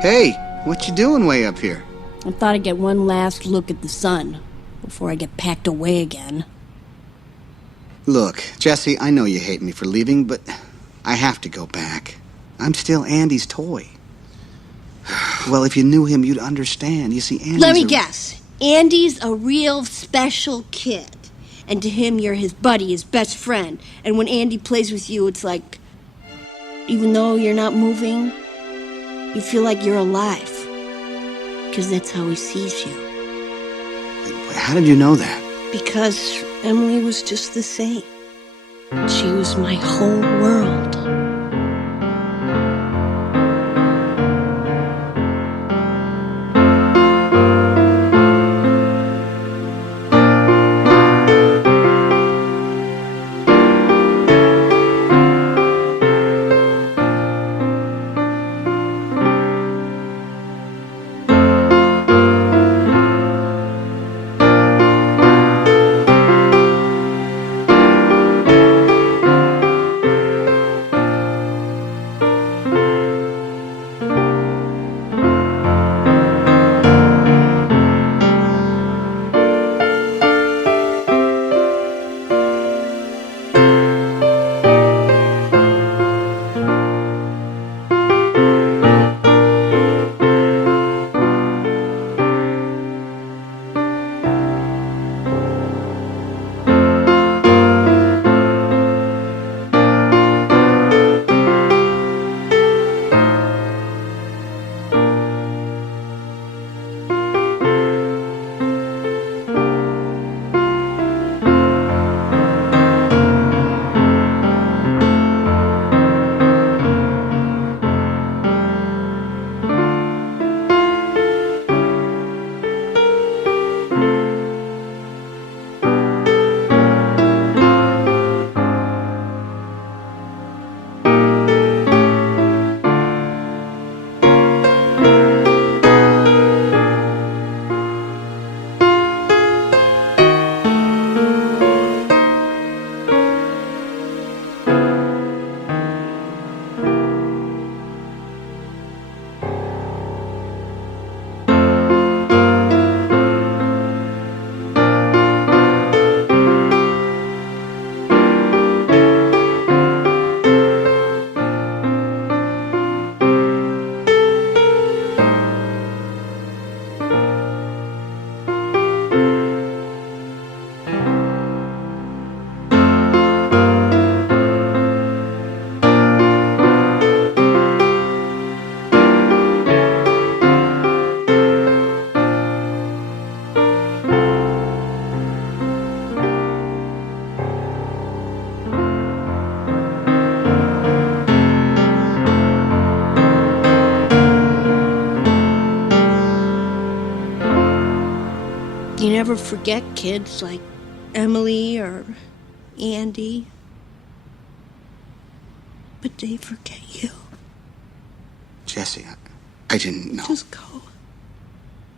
Hey, what you doing way up here? I thought I'd get one last look at the sun before I get packed away again. Look, Jesse, I know you hate me for leaving, but I have to go back. I'm still Andy's toy. Well, if you knew him, you'd understand. You see, Andy's Let me guess. Andy's a real special kid. And to him, you're his buddy, his best friend. And when Andy plays with you, it's like, even though you're not moving, you feel like you're alive. Because that's how he sees you. How did you know that? Because Emily was just the same. She was my whole world. You never forget kids like Emily or Andy. But they forget you. Jesse, I didn't know. Just go.